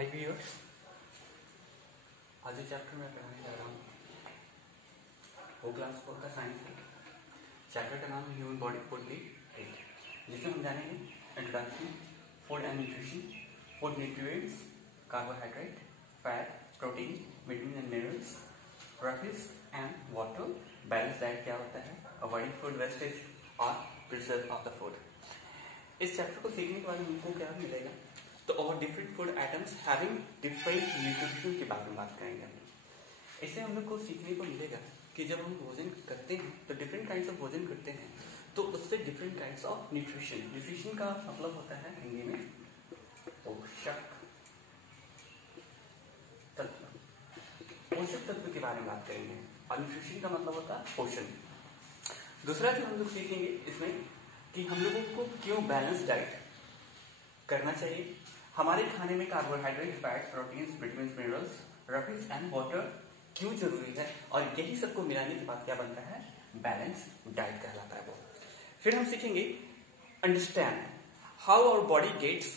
हाय viewers, आज इस chapter में पढ़ाने जा रहा हूँ वो क्लास 4 का साइंस है। चैप्टर का नाम है ह्यूमन बॉडी फूड डी 8, जिसमें हम जानेंगे introduction, food and nutrition, food nutrients, carbohydrate, fat, protein, vitamin and minerals, roughage and water, balance diet क्या होता है, अवॉइडिंग फूड वेस्टेज और प्रिजर्व ऑफ द फूड। इस चैप्टर को सीखने के बाद हमको क्या मिलेगा, तो और different food items having different nutrition के बारे में बात करेंगे। इससे हम लोग को सीखने को मिलेगा कि जब हम भोजन करते हैं तो डिफरेंट काइंड्स ऑफ भोजन करते हैं तो उससे डिफरेंट काइंड्स ऑफ न्यूट्रिशन का मतलब होता है हिंदी में पोषक तत्व के बारे में बात करेंगे और न्यूट्रिशन का मतलब होता है पोषण। दूसरा जो हम लोग सीखेंगे इसमें कि हम लोगों को क्यों बैलेंस डाइट करना चाहिए, हमारे खाने में carbohydrate, fats, proteins, vitamins, minerals, roughage and water क्यों जरूरी है और यही सबको मिलाने के बाद क्या बनता है, बैलेंस डाइट कहलाता है वो। फिर हम सीखेंगे understand how our body gets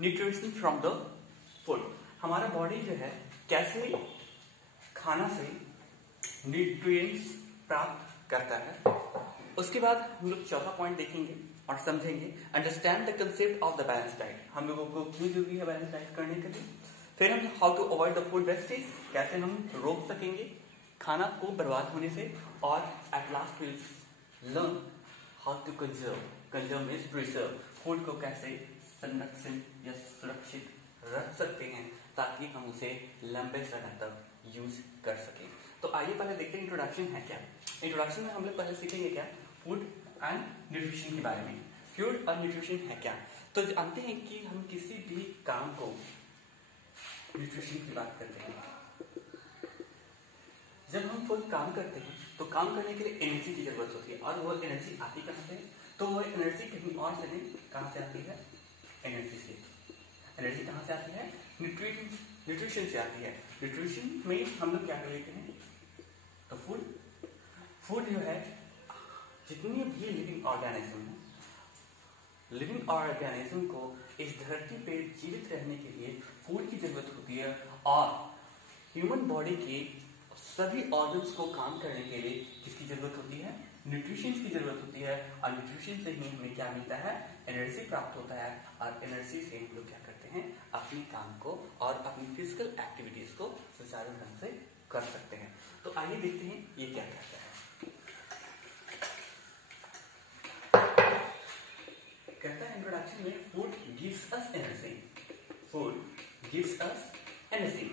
nutrition from the food. हमारा बॉडी जो है कैसे खाना से न्यूट्रिएंट्स प्राप्त करता है। उसके बाद हम लोग चौथा पॉइंट देखेंगे और समझेंगे understand the concept of the balance diet, हम लोगों को क्यों जरूरी है बैलेंस डाइट करने के लिए। फिर हम how to avoid the food wastage, कैसे हम रोक सकेंगे खाना को बर्बाद होने से। और at last will learn how to conserve means preserve, food को कैसे संरक्षण या सुरक्षित रख सकते हैं ताकि हम उसे लंबे समय तक यूज कर सकें। तो आइए पहले देखते हैं इंट्रोडक्शन है क्या। इंट्रोडक्शन में हम लोग पहले सीखेंगे क्या, फूड एंड न्यूट्रिशन के बारे में। फूड और न्यूट्रिशन है क्या, तो जानते हैं कि हम किसी भी काम को न्यूट्रिशन की बात करते हैं। जब हम कोई काम करते हैं तो काम करने के लिए एनर्जी की जरूरत होती है और वो एनर्जी आती कहां से, तो वो एनर्जी कहीं और से नहीं, कहां से आती है, एनर्जी से। एनर्जी कहां से आती है, न्यूट्रिशन से आती है। न्यूट्रिशन में हम लोग क्या कर लेते हैं, तो फूड जो है जितनी भी लिविंग ऑर्गेनिज्म को इस धरती पे जीवित रहने के लिए फूड की जरूरत होती है और ह्यूमन बॉडी के सभी ऑर्गन्स को काम करने के लिए किसकी जरूरत होती है, न्यूट्रिशन की जरूरत होती है। और न्यूट्रिशन से ही हमें क्या मिलता है, एनर्जी प्राप्त होता है और एनर्जी से हम लोग क्या करते हैं, अपने काम को और अपनी फिजिकल एक्टिविटीज को सुचारू ढंग से कर सकते हैं। तो आइए देखते हैं ये क्या कहता है। कहता है इंट्रोडक्शन में, food gives us energy, food gives us energy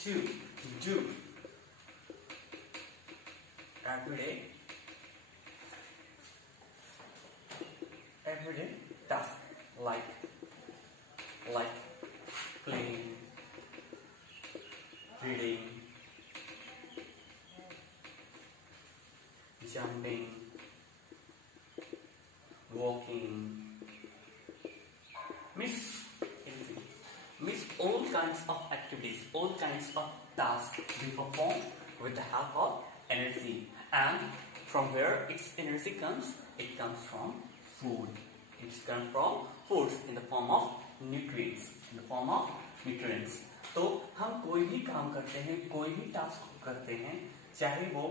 to do everyday task like playing, reading, jumping, walking, means all kinds of activities, all kinds of tasks we perform with the help of energy. And from where its energy comes, it comes from food. It comes from foods in the form of nutrients. तो हम कोई भी काम करते हैं, कोई भी task करते हैं, चाहे वो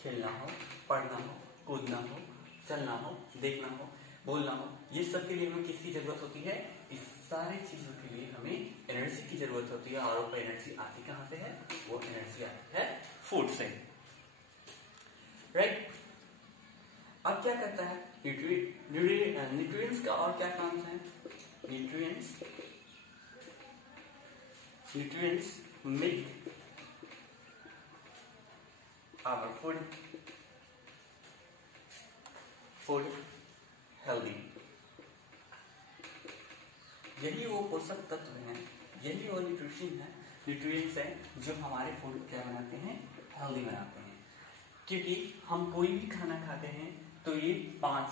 खेलना हो, पढ़ना हो, कूदना हो, चलना हो, देखना हो, बोलना हो, ये सब के लिए हमें किसकी जरूरत होती है, इस सारी चीजों के लिए हमें एनर्जी की जरूरत होती है। और वो एनर्जी आती कहां से है, वो एनर्जी आती है फूड से, राइट। अब क्या करता है, न्यूट्रिएंट्स का और क्या काम है, nutrients make our food healthy. यही वो पोषक तत्व हैं, यही वो न्यूट्रिएंट्स हैं जो हमारे फूड को क्या बनाते हैं, हेल्दी बनाते हैं। क्योंकि हम कोई भी खाना खाते हैं तो ये 5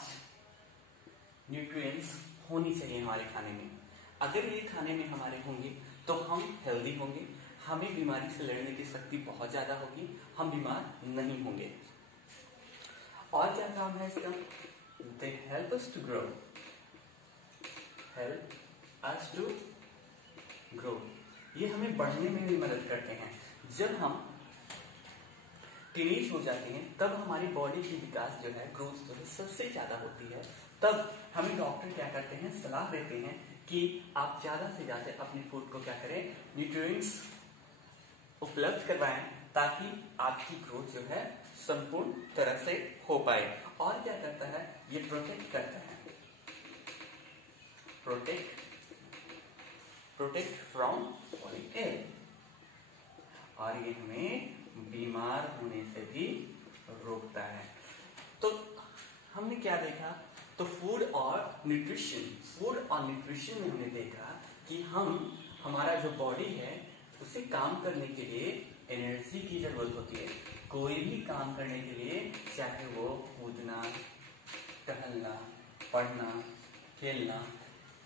न्यूट्रिएंट्स होनी चाहिए हमारे खाने में। अगर ये खाने में हमारे होंगे तो हम हेल्दी होंगे, हमें बीमारी से लड़ने की शक्ति बहुत ज्यादा होगी, हम बीमार नहीं होंगे। और क्या काम है इसका, they help us to grow. Help us to grow. ये हमें बढ़ने में भी मदद करते हैं। जब हम टीनेज हो जाते हैं तब हमारी बॉडी की विकास जो है, ग्रोथ जो है सबसे ज्यादा होती है। तब हमें डॉक्टर क्या करते हैं, सलाह देते हैं कि आप ज्यादा से ज्यादा अपने फूड को क्या करें, न्यूट्रिएंट्स उपलब्ध करवाएं ताकि आपकी ग्रोथ जो है संपूर्ण तरह से हो पाए। और क्या करता है, ये प्रोटेक्ट करता है, प्रोटेक्ट फ्रॉम फॉलिंग इल, और ये हमें बीमार होने से भी रोकता है। तो हमने क्या देखा, तो फूड और न्यूट्रिशन में हमने देखा कि हमारा जो बॉडी है उसे काम करने के लिए एनर्जी की जरूरत होती है। कोई भी काम करने के लिए, चाहे वो कूदना, टहलना, पढ़ना, खेलना,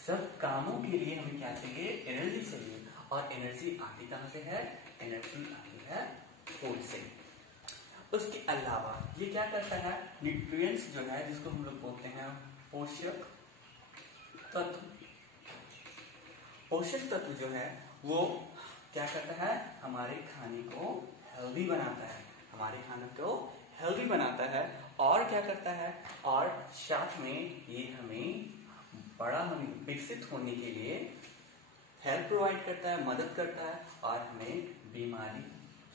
सब कामों के लिए हमें क्या चाहिए, एनर्जी चाहिए। और एनर्जी आती कहां से है, एनर्जी आती है फूड से। उसके अलावा ये क्या करता है, न्यूट्रिएंट्स जो है जिसको हम लोग बोलते हैं पोषक तत्व जो है वो क्या करता है, हमारे खाने को हेल्दी बनाता है, और क्या करता है, और साथ में ये हमें विकसित होने के लिए हेल्प प्रोवाइड करता है, मदद करता है, और हमें बीमारी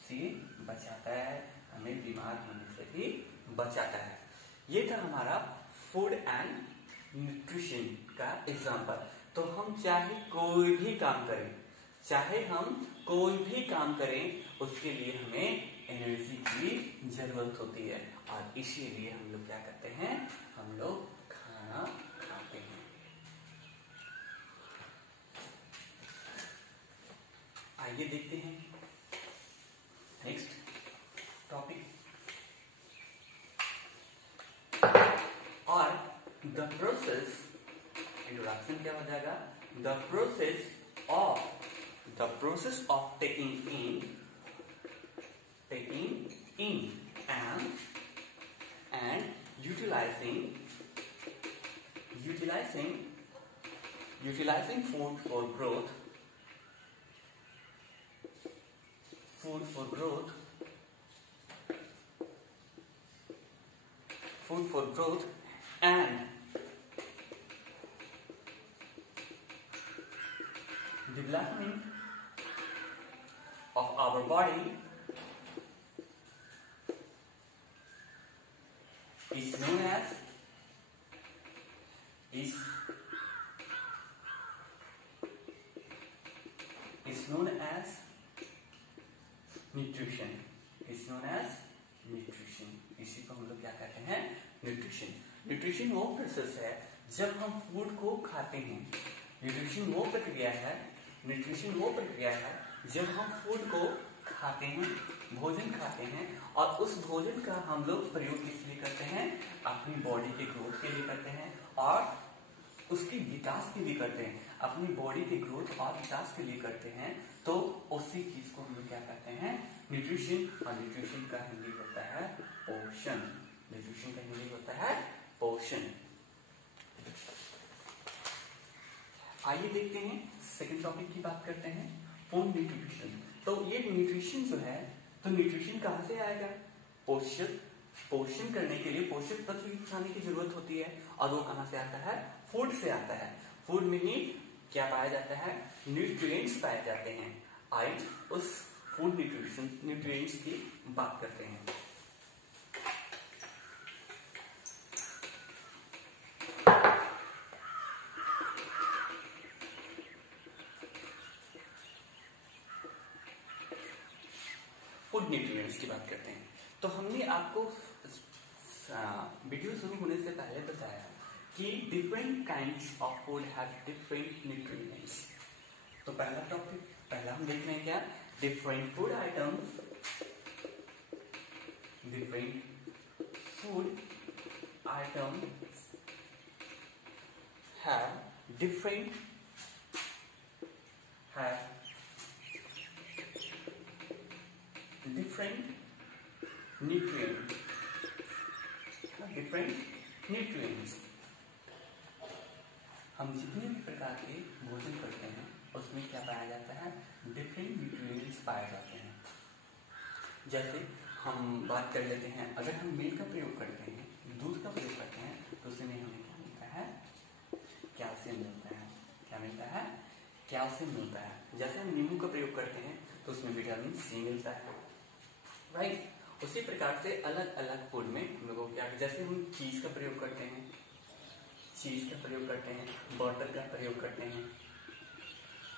से बचाता है, हमें बीमार होने से भी बचाता है। ये था हमारा फूड एंड न्यूट्रिशन का एग्जाम्पल। तो हम चाहे कोई भी काम करें उसके लिए हमें एनर्जी की जरूरत होती है, और इसीलिए हम लोग क्या करते हैं, हम लोग खाना खाते हैं। आइए देखते हैं नेक्स्ट टॉपिक। और द प्रोसेस, इंट्रोडक्शन क्या हो जाएगा, the process of taking in and utilizing food for growth and development of our body is known as nutrition. इसी को हम लोग क्या कहते हैं, न्यूट्रिशन वो प्रोसेस है जब हम फूड को खाते हैं। न्यूट्रिशन वो प्रक्रिया है जब हम फूड को खाते हैं, भोजन खाते हैं, और उस भोजन का हम लोग प्रयोग किस लिए करते हैं, अपनी बॉडी के ग्रोथ के लिए करते हैं और उसके विकास के लिए करते हैं। अपनी बॉडी के ग्रोथ और विकास के लिए करते हैं, तो उसी चीज को हम लोग क्या कहते हैं, न्यूट्रिशन। और न्यूट्रिशन का हिंदी होता है पोषण। आइए देखते हैं सेकंड टॉपिक की बात करते हैं, फूड न्यूट्रिशन। तो ये न्यूट्रिशन जो है, तो न्यूट्रिशन कहां से आएगा, पोषण करने के लिए पोषक तत्व खाने की जरूरत होती है, और वो कहां से आता है, फूड से आता है। फूड में ही क्या पाया जाता है, न्यूट्रिएंट्स पाए जाते हैं। आइए उस फूड न्यूट्रिएंट्स की बात करते हैं। फूड न्यूट्रिएंट्स की बात करते हैं। तो हमने आपको वीडियो शुरू होने से पहले बताया कि different kinds of food have different nutrients. तो पहला हम देख रहे हैं क्या, different food items have different nutrient nutrients. हम जितने भी प्रकार के भोजन करते हैं उसमें क्या पाया जाता है, डिफरेंट न्यूट्रिएंट्स पाए जाते हैं। जैसे हम बात कर लेते हैं, अगर हम मिल्क का प्रयोग करते हैं, दूध का प्रयोग करते हैं, तो उसमें हमें क्या मिलता है, कैल्शियम मिलता है। क्या मिलता है, कैल्शियम मिलता है। जैसे हम नींबू का प्रयोग करते हैं तो उसमें विटामिन सी मिलता है, राइट। उसी प्रकार से अलग अलग फूड में हम लोगों को क्या, जैसे हम चीज का प्रयोग करते हैं, चीज का प्रयोग करते हैं, बटर का प्रयोग करते हैं,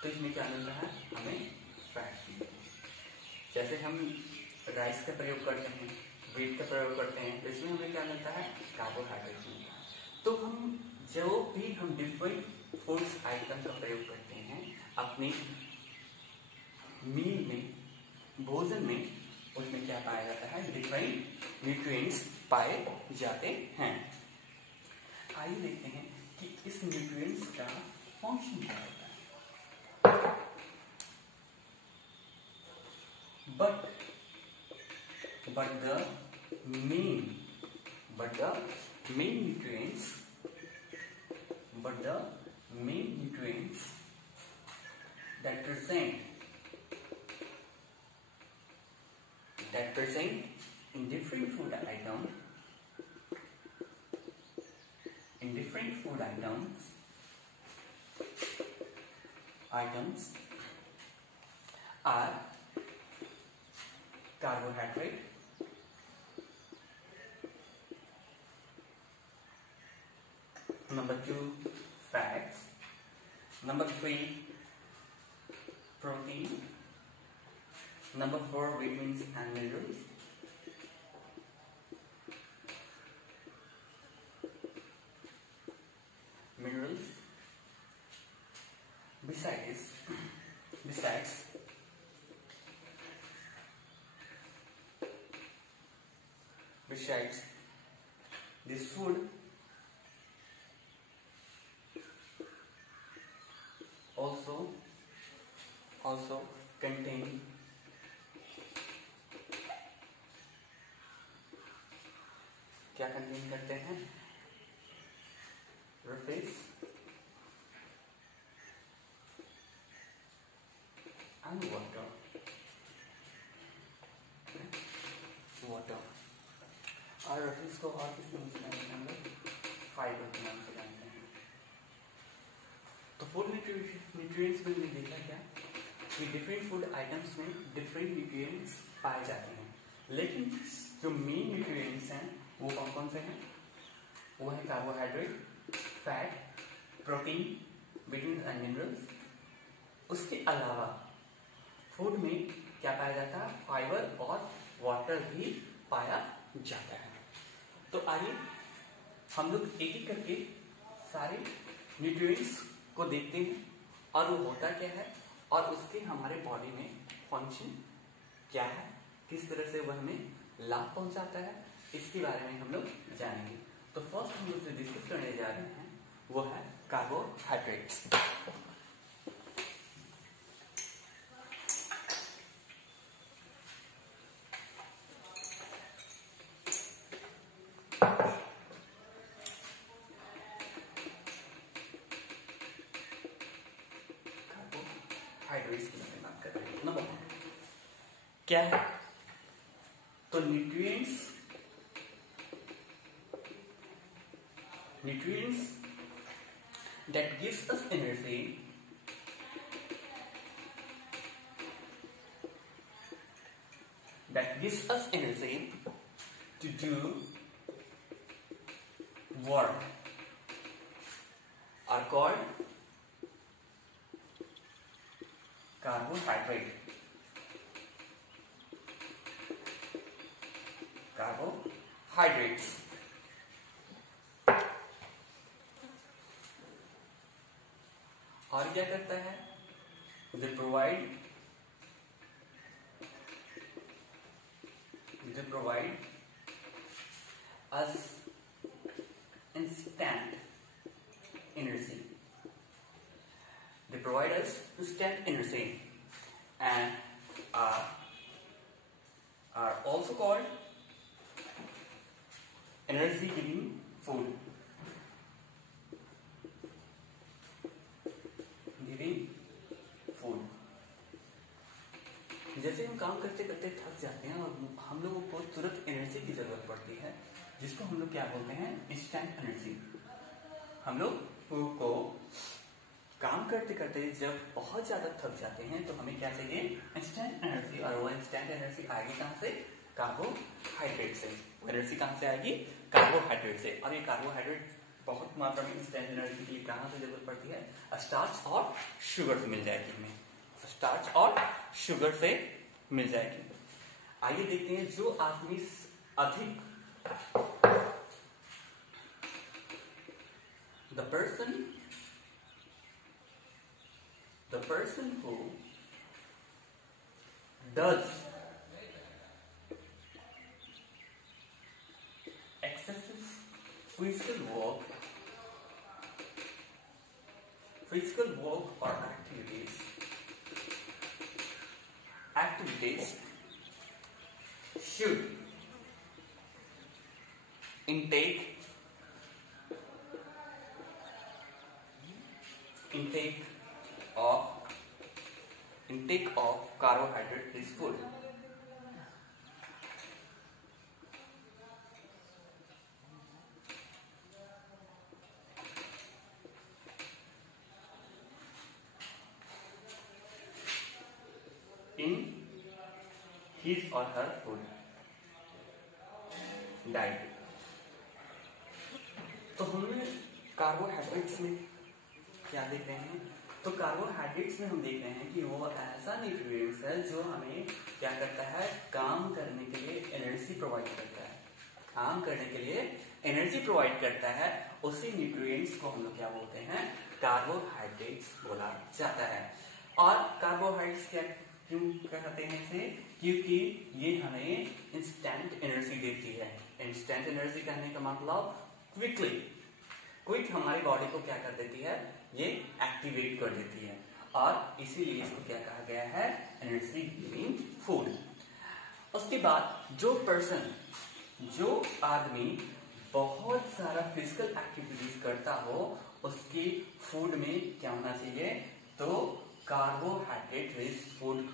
तो इसमें क्या मिलता है, हमें फैट मिलता है। जैसे हम राइस का प्रयोग करते हैं, व्हीट का प्रयोग करते हैं, तो इसमें हमें क्या मिलता है, कार्बोहाइड्रेट मिलता है। तो हम जो भी हम डिफरेंट फूड्स आइटम का प्रयोग करते हैं अपनी मील में, भोजन में, उसमें क्या पाया जाता है, डिफरेंट न्यूट्रिएंट्स पाए जाते हैं। आइए देखते हैं कि इस न्यूट्रिएंट्स का फंक्शन क्या होता है। But the main nutrients that present in different food items are carbohydrate, number 2 fats, number 3 protein, number 4 vitamins and minerals, besides this food also contain क्या कंटेन करते हैं, रफेज and water और roughage को और किस नाम से जानते हैं, फाइबर के नाम से जानते हैं। तो फूड न्यूट्रिएंट्स में हमने देखा क्या कि डिफरेंट फूड आइटम्स में डिफरेंट न्यूट्रिएंट्स पाए जाते हैं, लेकिन जो मेन न्यूट्रिएंट्स हैं वो कौन कौन से हैं, वो है carbohydrate, fat, protein, vitamin and minerals. उसके अलावा फूड में क्या पाया जाता है, फाइबर और वाटर भी पाया जाता है। तो आइए हम लोग एक एक करके सारे न्यूट्रिएंट्स को देखते हैं और वो होता क्या है और उसके हमारे बॉडी में फंक्शन क्या है, किस तरह से वह हमें लाभ पहुंचाता है, इसके बारे में हम लोग जानेंगे। तो फर्स्ट हम लोग जो डिस्कस करने जा रहे हैं वो है कार्बोहाइड्रेट्स। कार्बोहाइड्रेट्स की बात कर रहे हैं। नंबर क्या है, तो nutrients that gives us energy to do work are called carbohydrates। और क्या करता है, they provide us instant energy. They provide us instant energy and are also called energy giving food। जैसे हम काम करते करते थक जाते हैं और हम लोगों को तुरंत एनर्जी की जरूरत पड़ती है, जिसको हम लोग क्या बोलते हैं, इंस्टेंट एनर्जी। हम लोग को काम करते करते जब बहुत ज्यादा थक जाते हैं तो हमें क्या चाहिए, इंस्टेंट एनर्जी। और वो इंस्टेंट एनर्जी आएगी कहाँ से, कार्बोहाइड्रेट से। एनर्जी कहाँ से आएगी, कार्बोहाइड्रेट से। और ये कार्बोहाइड्रेट बहुत मात्रा में इंस्टेंट एनर्जी के लिए कहाँ से जरूरत पड़ती है, स्टार्च और शुगर से मिल जाएगी हमें, स्टार्च और शुगर से मिल जाएगी। आइए देखते हैं जो आदमी अधिक the person who does excessive physical work or activities should intake of carbohydrate rich food. In his or her food diet. तो हमने कार्बोहाइड्रेट्स में क्या देख रहे हैं, तो कार्बोहाइड्रेट्स में हम देख रहे हैं कि वो ऐसा न्यूट्रिएंट्स है जो हमें क्या करता है, काम करने के लिए एनर्जी प्रोवाइड करता है। काम करने के लिए एनर्जी प्रोवाइड करता है, उसी न्यूट्रिएंट्स को हम लोग क्या बोलते हैं, कार्बोहाइड्रेट्स बोला जाता है। और कार्बोहाइड्रेट्स क्या क्यों कहते हैं इसे, क्योंकि ये हमें इंस्टेंट एनर्जी देती है। इंस्टेंट एनर्जी कहने का मतलब क्विक हमारी बॉडी को क्या कर देती है, ये एक्टिवेट कर देती है, और इसीलिए इसको क्या कहा गया है, एनर्जी गिविंग फूड। उसके बाद जो आदमी बहुत सारा फिजिकल एक्टिविटीज करता हो, उसकी फूड में क्या होना चाहिए, तो कार्बोहाइड्रेट रिच फूड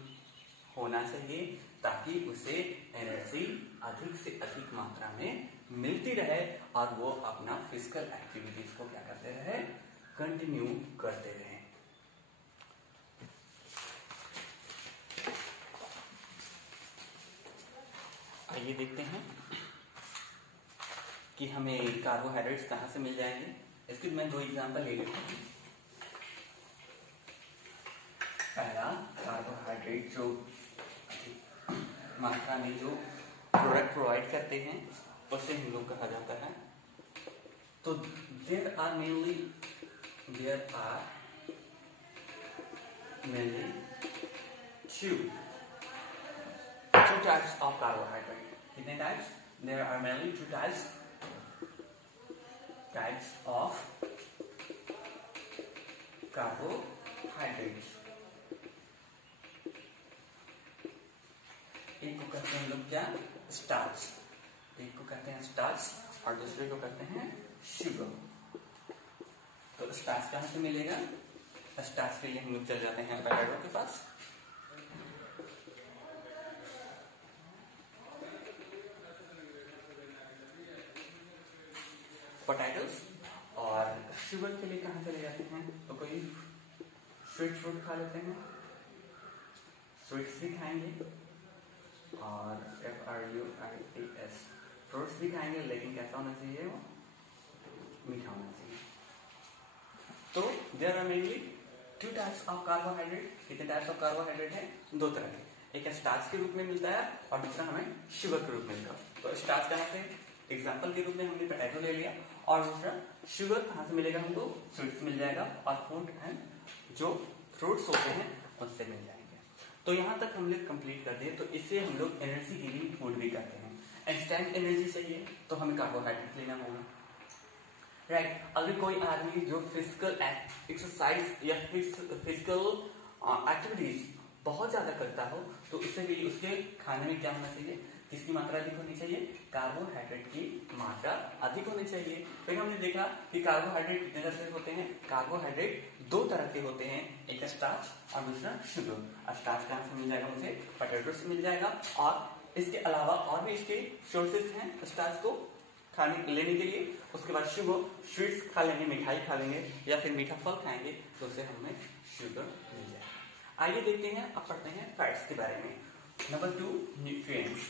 होना चाहिए, ताकि उसे एनर्जी अधिक से अधिक मात्रा में मिलती रहे और वो अपना फिजिकल एक्टिविटीज को क्या करते रहे, कंटिन्यू करते रहे। आइए देखते हैं कि हमें कार्बोहाइड्रेट्स कहाँ से मिल जाएंगे। इसके मैं दो एग्जांपल ले लेता हूँ। पहला, कार्बोहाइड्रेट जो मात्रा में जो प्रोडक्ट प्रोवाइड करते हैं उसे हम लोग कहा जाता है। तो there are mainly two types of carbohydrate. कितने types? There are mainly two types of carbohydrates. एक को कहते हैं लोग क्या, स्टार्च, एक को कहते हैं स्टार्च और दूसरे को कहते हैं शुगर। तो स्टार्च कहाँ से मिलेगा, स्टार्च के लिए हम लोग चल जाते हैं पोटैटो के पास। पोटैटोस। और शुगर के लिए कहाँ चले जाते हैं, तो कोई स्वीट फ्रूट खा लेते हैं, स्वीट्स भी खाएंगे, और FRUITS फ्रूट्स भी खाएंगे, लेकिन कैसा होना चाहिए, वो मीठा होना चाहिए। तो there are mainly two types of carbohydrate. कितने टाइप्स ऑफ कार्बोहाइड्रेट है, दो तरह के, एक स्टार्च के रूप में मिलता है और दूसरा हमें शुगर के रूप में मिलता है। तो स्टार्च कहाँ से, एग्जाम्पल के रूप में हमने पोटैटो ले लिया, और दूसरा शुगर कहाँ से मिलेगा, हमको स्वीट्स मिल जाएगा, और फूड एंड जो फ्रूट्स होते हैं उससे मिल जाएंगे। तो यहाँ तक हम लोग कंप्लीट कर दिए। तो इससे हम लोग एनर्जी गिविंग फूड भी करते हैं। इंस्टेंट एनर्जी चाहिए तो हमें कार्बोहाइड्रेट लेना होगा, राइट। अगर कोई आदमी जो फिजिकल एक्सरसाइज या फिजिकल एक्टिविटीज बहुत ज्यादा करता हो, तो उससे भी उसके खाने में क्या होना चाहिए, किसकी मात्रा अधिक होनी चाहिए? कार्बोहाइड्रेट की मात्रा अधिक होनी चाहिए। फिर हमने देखा कि कार्बोहाइड्रेट कितने तरह के होते हैं। कार्बोहाइड्रेट दो तरह के होते हैं, एक स्टार्च और दूसरा शुगर। स्टार्च कहाँ से मिल जाएगा? मुझे पोटैटो से मिल जाएगा। और इसके अलावा और भी इसके सोर्सेस हैं स्टार्च को खाने लेने के लिए। उसके बाद शुगर, स्वीट्स खा लेंगे, मिठाई खा लेंगे या फिर मीठा फल खाएंगे तो उससे हमें शुगर मिल जाएगा। आइए देखते हैं, अब पढ़ते हैं फैट्स के बारे में। Number 2, nutrients.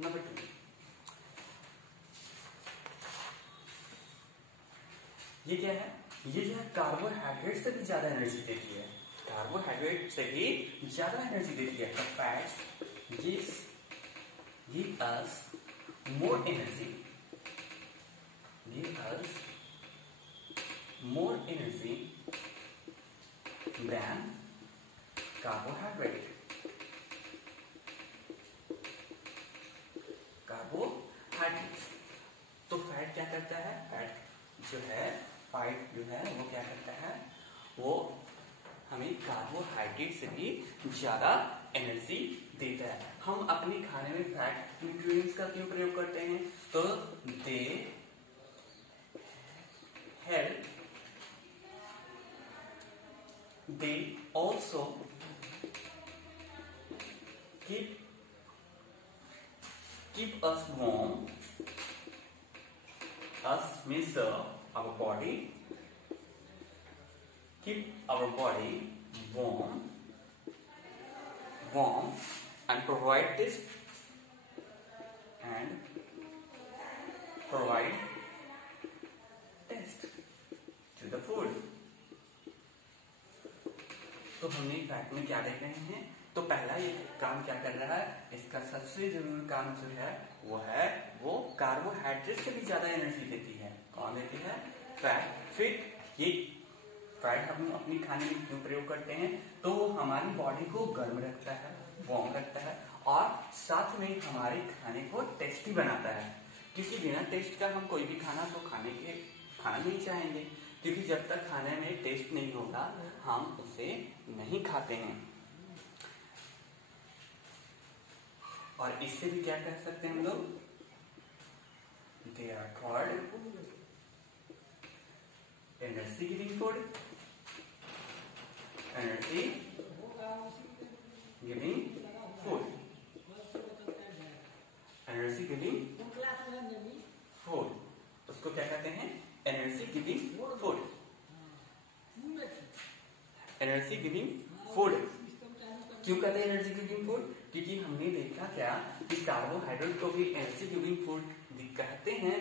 नंबर 2, ये क्या है? ये जो है कार्बोहाइड्रेट से भी ज्यादा एनर्जी देती है। कार्बोहाइड्रेट से भी ज्यादा एनर्जी देती है। Fats give us more energy, than carbohydrate. Carbohydrates. तो फैट क्या करता है? फैट जो है वो क्या करता है? वो हमें कार्बोहाइड्रेट से भी ज्यादा एनर्जी देता है। हम अपने खाने में फैट न्यूट्रिएंट्स का क्यों प्रयोग करते हैं? तो they help, they also keep us warm. Us means our body. Keep our body warm and provide taste to the food. तो हमने फैट में क्या देख रहे हैं? तो पहला ये काम क्या कर रहा है? इसका सबसे जरूरी काम जो है वो कार्बोहाइड्रेट से भी ज्यादा एनर्जी देती है। कौन देती है? फैट। फिर ये फैट हम अपनी खाने में क्यों प्रयोग करते हैं? तो वो हमारी बॉडी को गर्म रखता है, वार्म रखता है और साथ में हमारे खाने को टेस्टी बनाता है। क्योंकि बिना टेस्ट का हम कोई भी खाना तो खाना नहीं चाहेंगे, क्योंकि जब तक खाने में टेस्ट नहीं होगा हम उसे नहीं खाते हैं। और इससे भी क्या कह सकते हैं हम लोग? They are called energy giving food. Energy giving food. Energy giving food, उसको क्या कहते हैं? Energy giving food. Energy giving food क्यों कहते हैं एनर्जी गिविंग फूड? क्योंकि हमने देखा क्या कि कार्बोहाइड्रेट को भी एनर्जी गिविंग फूड कहते हैं।